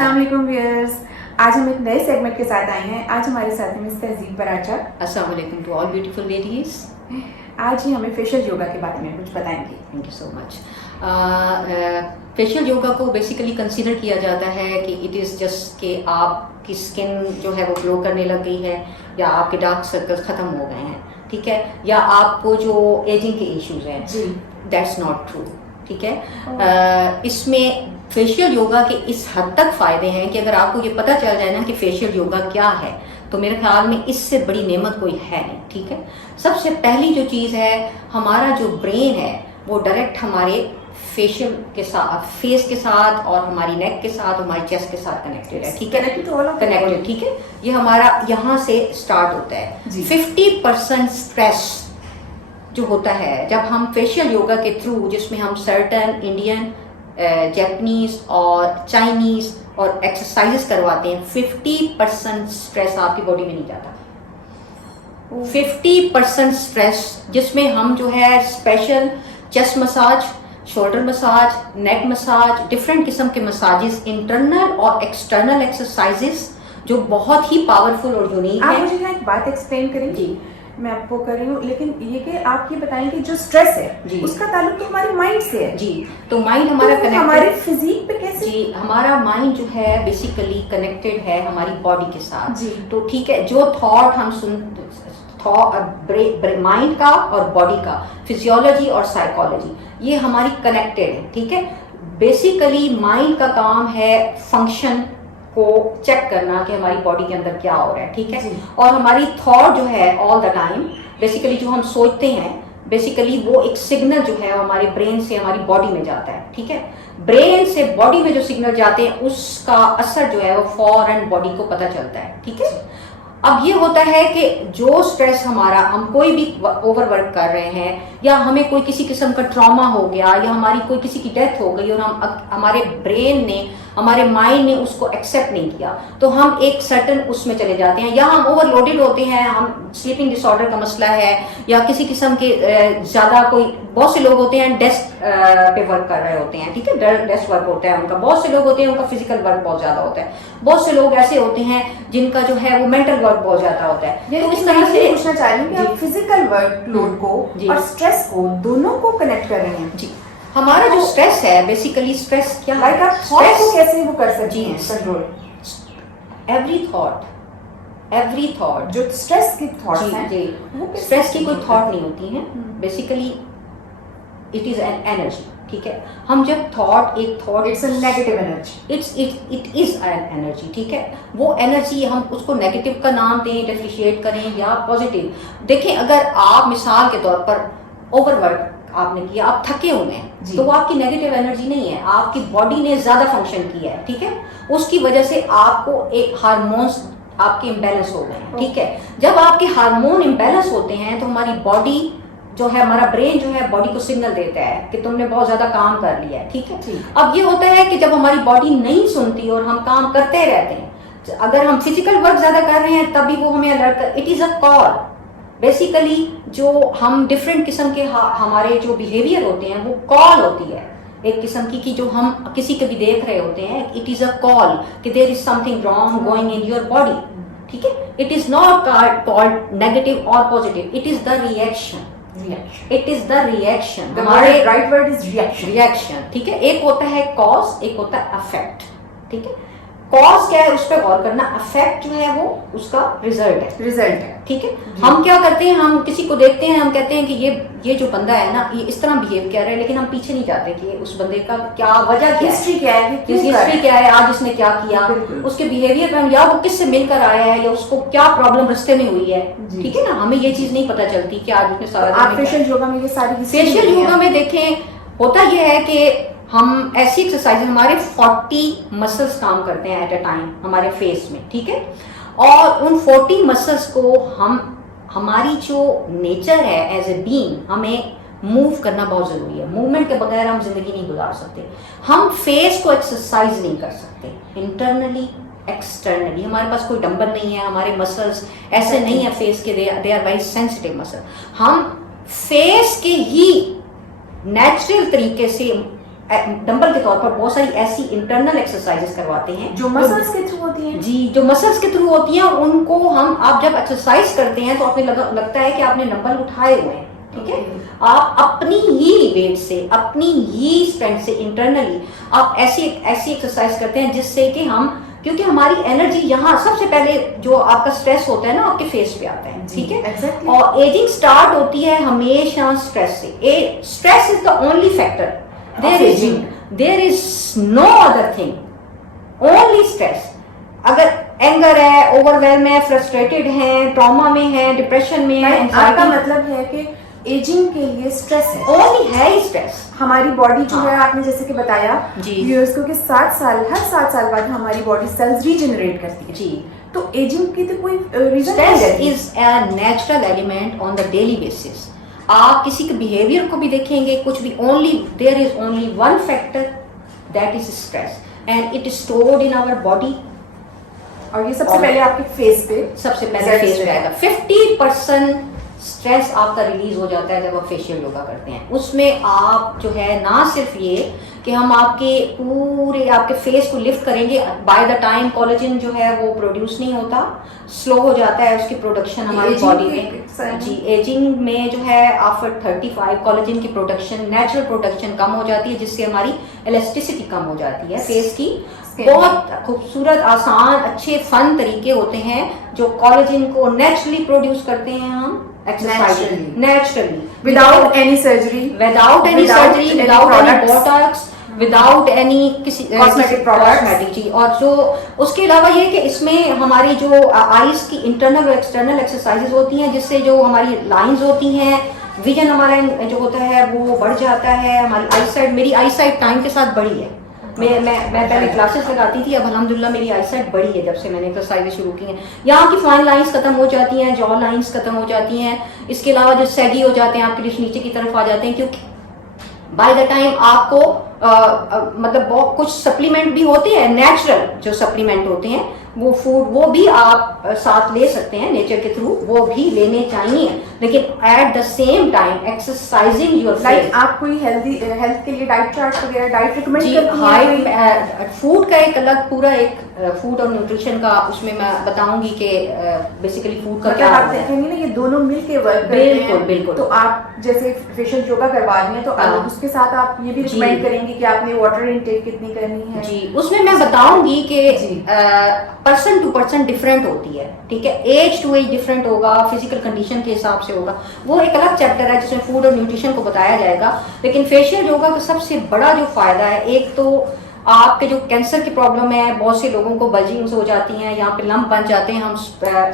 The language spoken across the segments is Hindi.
अस्सलाम वालेकुम व्यूअर्स, आज हम एक नए सेगमेंट के साथ आए हैं। आज हमारे साथ हैं मिस तहजीब बराचा। अस्सलाम वालेकुम टू ऑल ब्यूटीफुल लेडीज। आज ही हमें फेशियल योगा के बारे में कुछ बताएंगे। Thank you so much. Facial yoga को बेसिकली कंसीडर किया जाता है कि इट इज़ जस्ट कि आपकी स्किन जो है वो ग्लो करने लग गई है, या आपके डार्क सर्कल्स ख़त्म हो गए हैं, ठीक है, या आपको जो एजिंग के इश्यूज हैं, दैट्स नॉट ट्रू, ठीक है। इसमें फेशियल योगा के इस हद तक फ़ायदे हैं कि अगर आपको ये पता चल जाए ना कि फेशियल योगा क्या है, तो मेरे ख्याल में इससे बड़ी नेमत कोई है नहीं, ठीक है। सबसे पहली जो चीज़ है, हमारा जो ब्रेन है वो डायरेक्ट हमारे फेशियल के साथ, फेस के साथ और हमारी नेक के साथ, हमारी चेस्ट के साथ कनेक्टेड है, ठीक है, कनेक्टेड, ठीक है। ये हमारा यहाँ से स्टार्ट होता है। 50% स्ट्रेस जो होता है जब हम फेशियल योगा के थ्रू, जिसमें हम सर्टन इंडियन, जापानीज और चाइनीज और एक्सरसाइजेस करवाते हैं, 50% स्ट्रेस आपकी बॉडी में नहीं जाता। 50% स्ट्रेस जिसमें हम जो है special chest massage, shoulder massage, neck massage, different किस्म के मसाजेस, इंटरनल और एक्सटर्नल एक्सरसाइजेस जो बहुत ही पावरफुल और यूनिक है। आप मुझे एक बात एक्सप्लेन करें? जी, मैं आपको कर रही हूँ, लेकिन ये कि आप ये बताएं कि जो स्ट्रेस है जी, उसका ताल्लुक तो हमारे माइंड से है। जी, तो माइंड हमारा तो कनेक्टेड, हमारे फिजिक पे कैसे? जी, हमारा माइंड जो है बेसिकली कनेक्टेड है हमारी बॉडी के साथ, जी। तो ठीक है, जो थॉट हम माइंड का और बॉडी का, फिजियोलॉजी और साइकोलॉजी, ये हमारी कनेक्टेड है, ठीक है। बेसिकली माइंड का काम है फंक्शन को चेक करना कि हमारी बॉडी के अंदर क्या हो रहा है, ठीक है, और हमारी थॉट जो है ऑल द टाइम, बेसिकली जो हम सोचते हैं, बेसिकली वो एक सिग्नल जो है हमारे ब्रेन से हमारी बॉडी में जाता है, ठीक है। ब्रेन से बॉडी में जो सिग्नल जाते हैं उसका असर जो है वो फौरन बॉडी को पता चलता है, ठीक है। अब ये होता है कि जो स्ट्रेस हमारा, हम कोई भी ओवरवर्क कर रहे हैं, या हमें कोई किसी किस्म का ट्रॉमा हो गया, या हमारी कोई किसी की डेथ हो गई और हमारे ब्रेन ने, हमारे माइंड ने उसको एक्सेप्ट नहीं किया, तो हम एक सर्टन उसमें चले जाते हैं, या हम ओवरलोडेड होते हैं, हम स्लीपिंग डिसऑर्डर का मसला है, या किसी किस्म के ज़्यादा कोई, बहुत से लोग होते हैं डेस्क पे वर्क कर रहे होते हैं, ठीक है, डेस्क वर्क होता है उनका, बहुत से लोग होते हैं उनका फिजिकल वर्क बहुत ज़्यादा होता है, बहुत से लोग ऐसे होते हैं जिनका जो है वो मेंटल वर्क बहुत ज़्यादा होता है। तो इस तरह से पूछना चाह रही हूँ कि आप फिजिकल वर्क लोड को और स्ट्रेस को दोनों को कनेक्ट कर रहे हैं। जी, हमारा जो स्ट्रेस है, बेसिकली स्ट्रेस क्या है, आप थॉट को कैसे वो कर सकती हैं कंट्रोल? एवरी थॉट जो स्ट्रेस की थॉट्स हैं, जी, स्ट्रेस की कोई थॉट नहीं होती है, basically it is an energy, ठीक है। हम जब एक thought, it's a negative energy, it is an energy, ठीक है। वो एनर्जी हम उसको नेगेटिव का नाम दें, डिफरेंशिएट करें, या पॉजिटिव। देखें, अगर आप मिसाल के तौर पर ओवरवर्क आपने किया, आप थके हुए हैं, तो वो आपकी नेगेटिव एनर्जी नहीं है, आपकी बॉडी ने ज्यादा फंक्शन किया है, ठीक है। उसकी वजह से आपको एक हार्मोन्स आपके इम्बैलेंस हो गए हैं, ठीक है। जब आपके हार्मोन इम्बैलेंस होते हैं तो हमारी बॉडी जो है, हमारा ब्रेन जो है बॉडी को सिग्नल देता है कि तुमने बहुत ज्यादा काम कर लिया है, ठीक है। अब ये होता है कि जब हमारी बॉडी नहीं सुनती और हम काम करते रहते हैं, अगर हम फिजिकल वर्क ज्यादा कर रहे हैं तभी वो हमें अलर्ट कर, it is a call. Basically जो हम डिफरेंट किस्म के हमारे जो बिहेवियर होते हैं वो कॉल होती है एक किस्म की जो हम किसी को भी देख रहे होते हैं, इट इज अ कॉल कि there is something wrong going in your body, ठीक है। It is not called negative और positive, it is the reaction, it is the reaction. हमारे राइट वर्ड इज रिएक्शन, ठीक है। एक होता है कॉज, एक होता है अफेक्ट, ठीक है। कॉज क्या है उस पर गौर करना, अफेक्ट जो है वो उसका रिजल्ट है, ठीक है। हम क्या करते हैं, हम किसी को देखते हैं, हम कहते हैं कि ये जो बंदा है ना, ये इस तरह बिहेव कर रहा है, लेकिन हम पीछे नहीं जाते कि उस बंदे का क्या वजह, क्या हिस्ट्री क्या है, हिस्ट्री क्या है, आज इसने क्या किया, उसके बिहेवियर पर, या वो किससे मिलकर आया है, या उसको क्या प्रॉब्लम रास्ते में हुई है, ठीक है ना। हमें ये चीज नहीं पता चलती कि आज उसने सारा फेशियल योगा में ये सारी, फेशियल योगा में देखें होता ये है कि हम ऐसी एक्सरसाइज, हमारे 40 मसल्स काम करते हैं एट अ टाइम हमारे फेस में, ठीक है। और उन 40 मसल्स को हमारी जो नेचर है एज ए बीइंग, हमें मूव करना बहुत जरूरी है। मूवमेंट के बगैर हम जिंदगी नहीं गुजार सकते। हम फेस को एक्सरसाइज नहीं कर सकते, इंटरनली एक्सटर्नली। हमारे पास कोई डंबल नहीं है, हमारे मसल्स ऐसे नहीं है फेस के, they are very sensitive muscle. हम फेस के ही नेचुरल तरीके से डंबल के तौर पर बहुत सारी ऐसी इंटरनल एक्सरसाइजेस करवाते हैं जो मसल्स के थ्रू होती हैं। जी, जो मसल्स के थ्रू होती हैं उनको हम, आप जब एक्सरसाइज करते हैं तो आपने लगता है कि आपने डंबल उठाए हुए हैं, ठीक है। आप अपनी ही वेट से, अपनी ही स्ट्रेंथ से इंटरनली आप ऐसी एक्सरसाइज करते हैं जिससे कि हम, क्योंकि हमारी एनर्जी यहाँ सबसे पहले जो आपका स्ट्रेस होता है ना आपके फेस पे आता है, ठीक है। exactly. और एजिंग स्टार्ट होती है हमेशा स्ट्रेस से। Stress is the only factor, there is no other thing, only stress. अगर एंगर है, ओवरवेलम है, फ्रस्ट्रेटेड है, ट्रॉमा में है, डिप्रेशन में है, आपका मतलब है कि एजिंग के लिए स्ट्रेस है, ओनली है ही स्ट्रेस। हमारी बॉडी जो है, हाँ। आपने जैसे कि बताया जी। व्यूअर्स को कि 7 साल, हर 7 साल बाद हमारी बॉडी सेल्स रीजनरेट करती है। जी, तो एजिंग की तो कोई रीजन स्ट्रेस नहीं is a natural element on the daily basis. आप किसी के बिहेवियर को भी देखेंगे, कुछ भी, only there is only one factor, that is stress, and it is stored in our body. और ये सबसे पहले आपके फेस पे, सबसे पहले फेस पे आएगा। 50% स्ट्रेस आपका रिलीज हो जाता है जब आप फेशियल योगा करते हैं। उसमें आप जो है ना सिर्फ ये कि हम आपके पूरे आपके फेस को लिफ्ट करेंगे, बाय द टाइम कोलेजन जो है वो प्रोड्यूस नहीं होता, स्लो हो जाता है उसकी प्रोडक्शन हमारी बॉडी में। जी, एजिंग में जो है आफ्टर 35 कोलेजन की प्रोडक्शन, नेचुरल प्रोडक्शन कम हो जाती है, जिससे हमारी इलास्टिसिटी कम हो जाती है फेस की। बहुत खूबसूरत, आसान, अच्छे फन तरीके होते हैं जो कोलेजन को नेचुरली प्रोड्यूस करते हैं हम exercise, naturally, without any surgery, without any Botox, without any किसी कॉस्मेटिक जी। और जो उसके अलावा ये कि इसमें हमारी जो आईज की इंटरनल और एक्सटर्नल एक्सरसाइजेज होती हैं, जिससे जो हमारी लाइंस होती हैं, विजन हमारा जो होता है वो बढ़ जाता है। हमारी आई साइट, मेरी आई साइट टाइम के साथ बढ़ी है। मैं पहले क्लासेस लगाती थी, अब अल्हम्दुलिल्लाह मेरी आई साइट बढ़ी है जब से मैंने एक्सरसाइजेज शुरू की हैं। यहाँ की फाइन लाइंस खत्म हो जाती हैं, जॉ लाइंस खत्म हो जाती हैं। इसके अलावा जो सैगी हो जाते हैं, आपके रिश्ते नीचे की तरफ आ जाते हैं, क्योंकि बाय द टाइम आपको मतलब बहुत कुछ सप्लीमेंट भी होते हैं, नेचुरल जो सप्लीमेंट होते हैं वो फूड, वो भी आप साथ ले सकते हैं नेचर के थ्रू, वो भी लेने चाहिए, लेकिन at the same time exercising your like आप कोई हेल्थ के लिए डाइट चार्ट वगैरह डाइट रिकमेंड करती हैं? फूड का एक अलग पूरा एक फूड और न्यूट्रिशन का उसमें मैं बताऊंगी कि बेसिकली फूड का क्या आप देखेंगे ना, ये दोनों मिलके वर्क करते हैं। बिल्कुल बिल्कुल। तो आप जैसे फेशियल योगा करवा रही हैं तो उसके साथ आप ये भी रिकमेंड करेंगी कि आपने वाटर इनटेक कितनी करनी है? जी, उसमें मैं बताऊंगी कि पर्सन टू पर्सन डिफरेंट होती है, ठीक है। एज टू एज डिफरेंट होगा, फिजिकल कंडीशन के हिसाब से होगा, वो एक अलग चैप्टर है जिसमें फूड और न्यूट्रिशन को बताया जाएगा। लेकिन फेशियल योगा का सबसे बड़ा जो फायदा है, एक तो आपके जो कैंसर की प्रॉब्लम है, बहुत से लोगों को बल्जिंग्स हो जाती हैं, यहाँ पे लंप बन जाते हैं, हम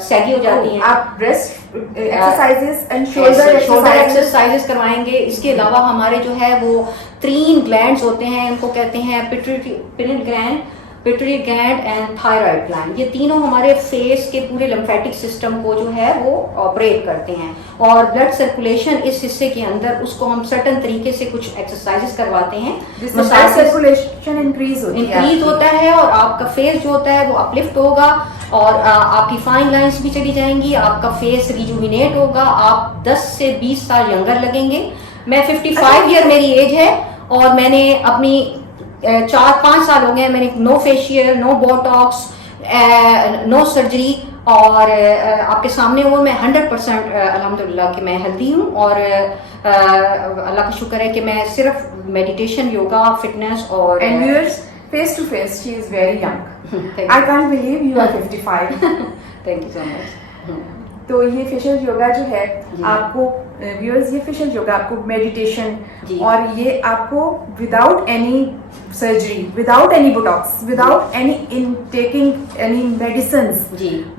सैगी हो जाती हैं। आप breast exercises and shoulder exercises करवाएंगे। इसके अलावा हमारे जो है वो 3 ग्लैंड्स होते हैं, इनको कहते हैं pituitary gland and thyroid gland. ये तीनों हमारे फेस के पूरे लिम्फेटिक सिस्टम को जो है वो ऑपरेट करते हैं, और ब्लड सर्कुलेशन इस हिस्से के अंदर, उसको हम सर्टन तरीके से कुछ एक्सरसाइजेस करवाते हैं, ब्लड सर्कुलेशन इंक्रीज होता है, और आपका फेस जो होता है वो अपलिफ्ट होगा, और आपकी फाइन लाइंस भी चली जाएंगी, आपका फेस रिजुविनेट होगा, आप 10 से 20 साल यंगर लगेंगे। मैं 55 ईयर मेरी एज है, और मैंने अपनी 4-5 साल हो गए, मैंने no facial, no Botox, no surgery, और आपके सामने वो मैं 100% अल्हम्दुलिल्लाह कि मैं हेल्दी हूँ, और अल्लाह का शुक्र है कि मैं सिर्फ मेडिटेशन, योगा, फिटनेस और face to face she is very young. I can't believe you are 55। Thank you so much. तो ये फेशियल योगा जो है आपको व्यूअर्स, ये फेशियल योगा आपको मेडिटेशन, और ये आपको without any surgery, without any Botox, without any in taking any medicines,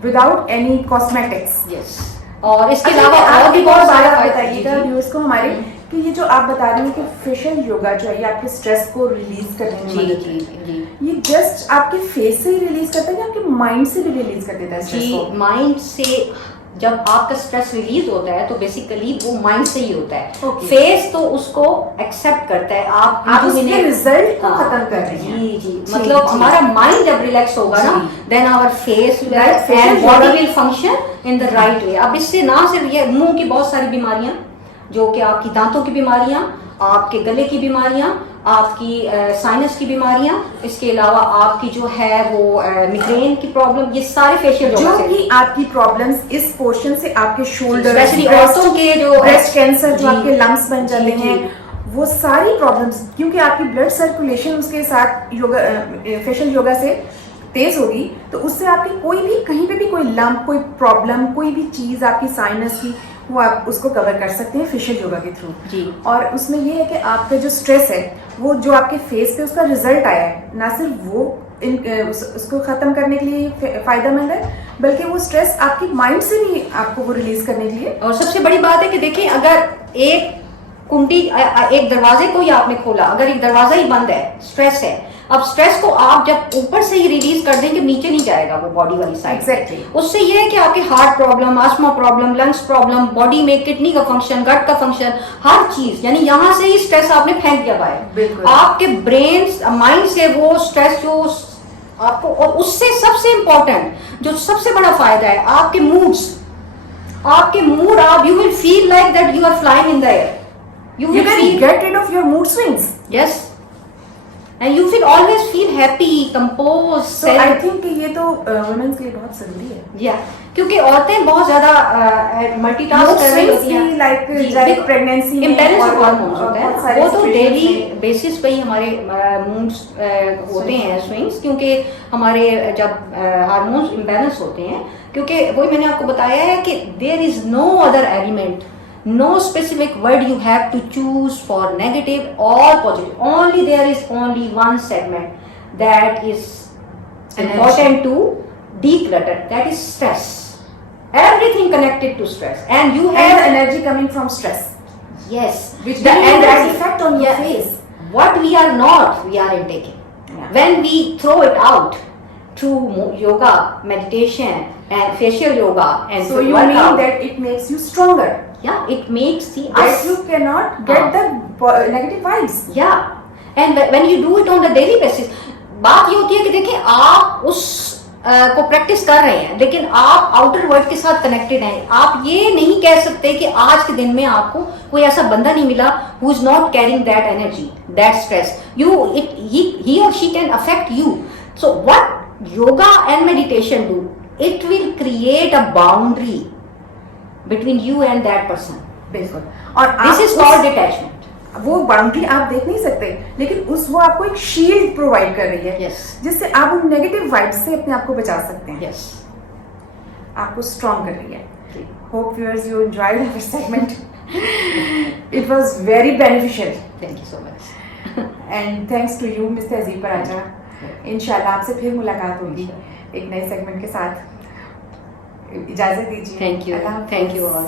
without any cosmetics. Yes, और इसके अलावा और भी बहुत बात बताइएगा व्यूअर्स को हमारे कि ये जो आप बता रही हैं कि फेशियल योगा जो है ये आपके स्ट्रेस को रिलीज करने में मदद करता है, ये जस्ट आपके फेस से ही रिलीज करता है या आपके माइंड से भी रिलीज कर देता है स्ट्रेस को? माइंड से जब आपका स्ट्रेस रिलीज होता है तो बेसिकली वो माइंड से ही होता है। फेस तो उसको एक्सेप्ट करता है, आप उसके रिजल्ट को खत्म कर रहे हैं। जी, मतलब हमारा माइंड जब रिलैक्स होगा ना, then our face and body will function in the right way. अब इससे ना सिर्फ ये मुंह की बहुत सारी बीमारियां, जो कि आपकी दांतों की बीमारियां, आपके गले की बीमारियां, आपकी साइनस की बीमारियां, इसके अलावा आपकी जो है वो मिग्रेन की प्रॉब्लम, ये सारे फेशियल योगा जो से भी आपकी प्रॉब्लम्स इस पोर्शन से, आपके शोल्डर, स्पेशली औरतों के जो ब्रेस्ट कैंसर, जो जी, आपके लम्स बन जाते जी, हैं, वो सारी प्रॉब्लम्स, क्योंकि आपकी ब्लड सर्कुलेशन उसके साथ योगा, फेशियल योगा से तेज होगी, तो उससे आपकी कोई भी, कहीं पे भी कोई लंप, कोई प्रॉब्लम, कोई भी चीज़ आपकी साइनस की, वो आप उसको कवर कर सकते हैं फेशियल योगा के थ्रू जी। और उसमें ये है कि आपका जो स्ट्रेस है, वो जो आपके फेस पे उसका रिजल्ट आया है, ना सिर्फ वो उसको ख़त्म करने के लिए फ़ायदेमंद है, बल्कि वो स्ट्रेस आपकी माइंड से भी आपको वो रिलीज करने के लिए। और सबसे बड़ी बात है कि देखिए, अगर एक कुंडी, एक दरवाजे को ही आपने खोला, अगर एक दरवाजा ही बंद है, स्ट्रेस है, अब स्ट्रेस को आप जब ऊपर से ही रिलीज कर देंगे, नीचे नहीं जाएगा वो बॉडी वाली साइड। Exactly. उससे ये है कि आपके heart problem, asthma problem, lungs problem, body में किडनी का फंक्शन, गट का फंक्शन, हर चीज, यानी यहाँ से ही स्ट्रेस आपने फेंक दिया बाहर, आपके ब्रेन माइंड से वो स्ट्रेस जो आपको, और उससे सबसे इंपॉर्टेंट जो सबसे बड़ा फायदा है, आपके मूड्स, आपके मूड, आप you will feel like that you are flying in the air, You can get rid of your mood swings. Yes, and you will always feel happy, composed. So I think कि ये तो women's के लिए बहुत जरूरी है. Yeah, क्योंकि औरतें बहुत ज्यादा मल्टीटास्क कर रही होती हैं, लाइक प्रेगनेंसी में इम्बैलेंस हार्मोन्स होते हैं, वो तो डेली situations बेसिस पे ही हमारे मूड्स होते हैं, स्विंग्स, क्योंकि हमारे जब हार्मोन्स इम्बैलेंस होते हैं, क्योंकि वही मैंने आपको बताया है कि there is no other element, no specific word you have to choose for negative or positive, only there is only one segment that is important to declutter, that is stress, everything connected to stress, and you and have the energy coming from stress, yes, which the really energy has effect on your face. what we are not, we are intaking. Yeah. When we throw it out through yoga, meditation and facial yoga and So you workout, mean that it makes you stronger, yeah, it makes the that us, you cannot get the negative vibes. yeah, and when you do it on the daily basis, बात ये होती है कि देखिए, आप उस को प्रैक्टिस कर रहे हैं, लेकिन आप आउटर वर्ल्ड के साथ कनेक्टेड हैं। आप ये नहीं कह सकते कि आज के दिन में आपको कोई ऐसा बंदा नहीं मिला who is not carrying that energy, that stress, he or she can affect you. So what yoga and meditation do, it will create a boundary between you and that person. बिल्कुल, और This is called detachment. वो बाउंड्री आप देख नहीं सकते, लेकिन वो आपको एक शील्ड प्रोवाइड कर रही है, Yes. जिससे आप उन नेगेटिव वाइब्स से अपने आप को बचा सकते हैं. Yes. आपको स्ट्रॉन्ग कर रही है. Hope viewers you enjoyed our segment. It was very beneficial. Thank you so much. And thanks to you, Mr. Azeeb Paraja. इंशाल्लाह आपसे फिर मुलाकात होगी एक नए सेगमेंट के साथ. इजाजत दीजिए. Thank you. Allah Thank you हाफ़िज़. all.